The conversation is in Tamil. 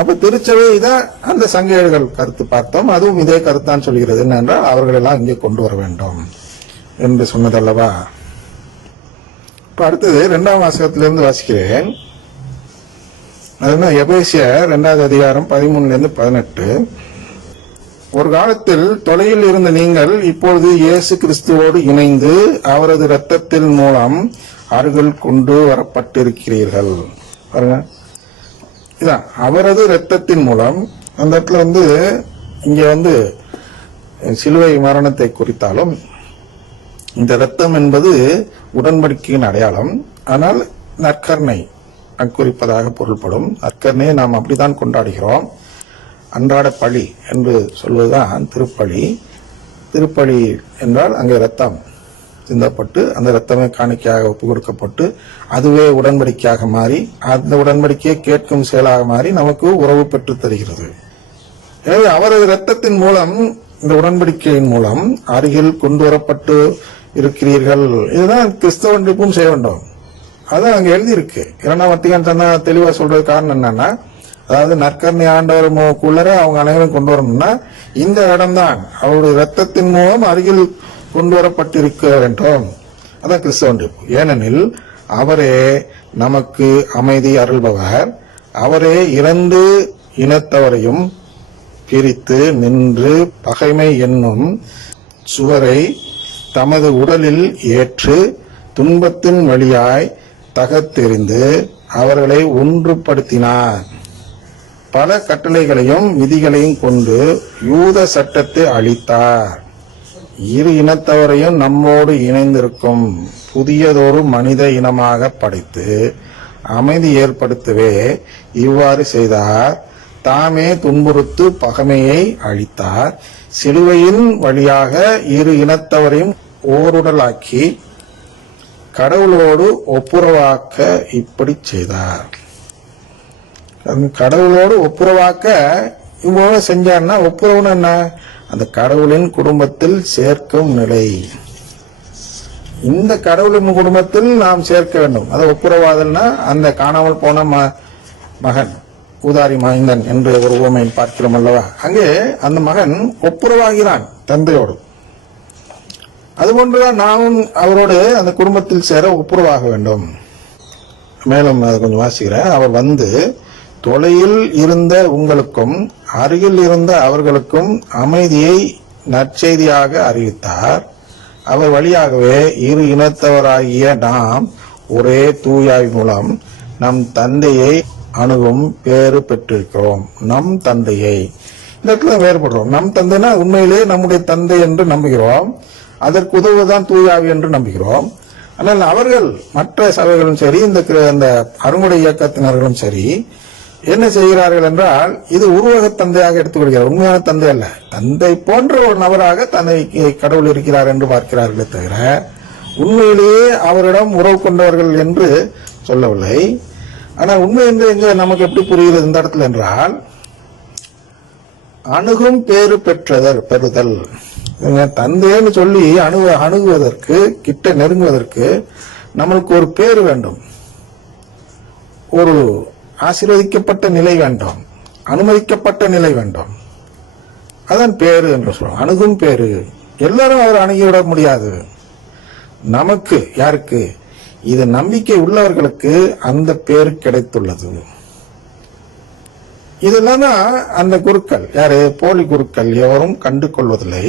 அப்ப திருச்சபை தான் அந்த சங்கேடுகள் கருத்து பார்த்தோம். அதுவும் இதே கருத்தான் சொல்கிறது. என்னென்றால் அவர்கள் எல்லாம் இங்கே கொண்டு வர வேண்டும் என்று சொன்னதல்லவா. இப்ப அடுத்தது 2ஆம் வாசகத்திலிருந்து வாசிக்கிறேன். அது எபேசியர் 2வது அதிகாரம் 13-18. ஒரு காலத்தில் தொலையில் இருந்த நீங்கள் இப்பொழுது இயேசு கிறிஸ்துவோடு இணைந்து அவரது இரத்தத்தின் மூலம் அருகில் கொண்டு வரப்பட்டிருக்கிறீர்கள். பாருங்க, இதான் அவரது இரத்தத்தின் மூலம். அந்த இடத்துல இங்க சிலுவை மரணத்தை குறித்தாலும் இந்த இரத்தம் என்பது உடன்படிக்கையின் அடையாளம். ஆனால் நற்கருணை குறிப்பதாக பொருள்படும். நற்கருணையை நாம் அப்படித்தான் கொண்டாடுகிறோம். அன்றாட பழி என்று சொல்வதுதான் திருப்பலி. திருப்பலி என்றால் அங்கே இரத்தம் சிந்தப்பட்டு அந்த இரத்தமே காணிக்கையாக ஒப்பு கொடுக்கப்பட்டு அதுவே உடன்படிக்கையாக மாறி அந்த உடன்படிக்கையை கேட்கும் செயலாக மாறி நமக்கு உறவு பெற்று தருகிறது. எனவே அவரது இரத்தத்தின் மூலம் இந்த உடன்படிக்கையின் மூலம் அருகில் கொண்டு வரப்பட்டு இருக்கிறீர்கள். இதுதான் கிறிஸ்தவன்றிப்பும் செய்ய வேண்டும். அதான் அங்க எழுதியிருக்கு. 2ஆம் வத்திக்கான் சொன்னா தெளிவா சொல்றது காரணம் என்னன்னா, அதாவது நற்கருணை ஆண்டவருக்குள்ளர அவங்க அனைவரும் கொண்டு வரணும்னா இந்த இடம்தான் அவருடைய இரத்தத்தின் மூலம் அருகில் கொண்டு வரப்பட்டிருக்க வேண்டும். அதான் கிறிஸ்தவன்றிப்பு. ஏனெனில் அவரே நமக்கு அமைதி அருள்பவர். அவரே 2 இனத்தவரையும் பிரித்து நின்று பகைமை என்னும் சுவரை தமது உடலில் ஏற்று துன்பத்தின் வழியாய் தகர்த்தெறிந்து அவர்களை ஒன்றுபடுத்தினார். பல கட்டளைகளையும் விதிகளையும் கொண்டு யூத சட்டத்தை அளித்தார். 2 இனத்தவரையும் நம்மோடு இணைந்திருக்கும் புதியதொரு மனித இனமாக படைத்து அமைதி ஏற்படுத்தவே இவ்வாறு செய்தார். தாமே துன்புறுத்து பகைமையை அழித்தார். சிலுவையின் வழியாக 2 இனத்தவரையும் ஓருடலாக்கி கடவுளோடு ஒப்புரவாக்க இப்படி செய்தார். கடவுளோடு ஒப்புரவாக்க இவ்வளவு செஞ்சார்னா, ஒப்புரவுன்னு என்ன? அந்த கடவுளின் குடும்பத்தில் சேர்க்கும் நிலை. இந்த கடவுளின் குடும்பத்தில் நாம் சேர்க்க வேண்டும். அதை ஒப்புரவாதல்னா அந்த காணாமல் போன மகன் ஊதாரி மைந்தன் என்று ஒரு உவமையில் பார்க்கிறோம் அல்லவா. அங்கே அந்த மகன் ஒப்புரவாகிறான் தந்தையோடு. அதுபோன்றுதான் நாமும் அவரோடு அந்த குடும்பத்தில் சேர ஒப்புரவாக வேண்டும். மேலும் அதை கொஞ்சம் வாசிக்கிறேன். அவர் தொலையில் இருந்த உங்களுக்கும் அருகில் இருந்த அவர்களுக்கும் அமைதியை நற்செய்தியாக அறிவித்தார். அவர் வழியாகவே 2 இனத்தவராகிய நாம் ஒரே தூயாய் மூலம் நம் தந்தையை அணுகும் பேறு பெற்றிருக்கிறோம். நம் தந்தையை இந்த இடத்துல வேறுபடுறோம். நம் தந்தைனா உண்மையிலே நம்முடைய தந்தை என்று நம்புகிறோம். அதற்கு உதவுதான் தூயாவி என்று நம்புகிறோம். ஆனால் அவர்கள் மற்ற சபைகளும் சரி இந்த அருங்குடை இயக்கத்தினர்களும் சரி என்ன செய்கிறார்கள் என்றால், இது உருவக தந்தையாக எடுத்துக்கொள்கிறார். உண்மையான தந்தை அல்ல, தந்தை போன்ற ஒரு நபராக தன்னை கடவுள் இருக்கிறார் என்று பார்க்கிறார்களே தவிர உண்மையிலேயே அவரிடம் உறவு கொண்டவர்கள் என்று சொல்லவில்லை. ஆனால் உண்மை என்று எங்க நமக்கு எப்படி புரிகிறது இந்த இடத்துல என்றால், அணுகும் பேறு பெறுதல். தந்தைன்னு சொல்லி அணுகுவதற்கு கிட்ட நெருங்குவதற்கு நம்மளுக்கு ஒரு பேர் வேண்டும், ஒரு ஆசீர்வதிக்கப்பட்ட நிலை வேண்டும், அனுமதிக்கப்பட்ட நிலை வேண்டும். அதான் பேரு என்று சொல்றோம். அணுகும் பேரு. எல்லாரும் அவர் அணுகிவிட முடியாது. நமக்கு யாருக்கு? இது நம்பிக்கை உள்ளவர்களுக்கு அந்த பேர் கிடைத்துள்ளது. இதெல்லாம் அந்த குருக்கள் யாரு? போலி குருக்கள் எவரும் கண்டு கொள்வதில்லை.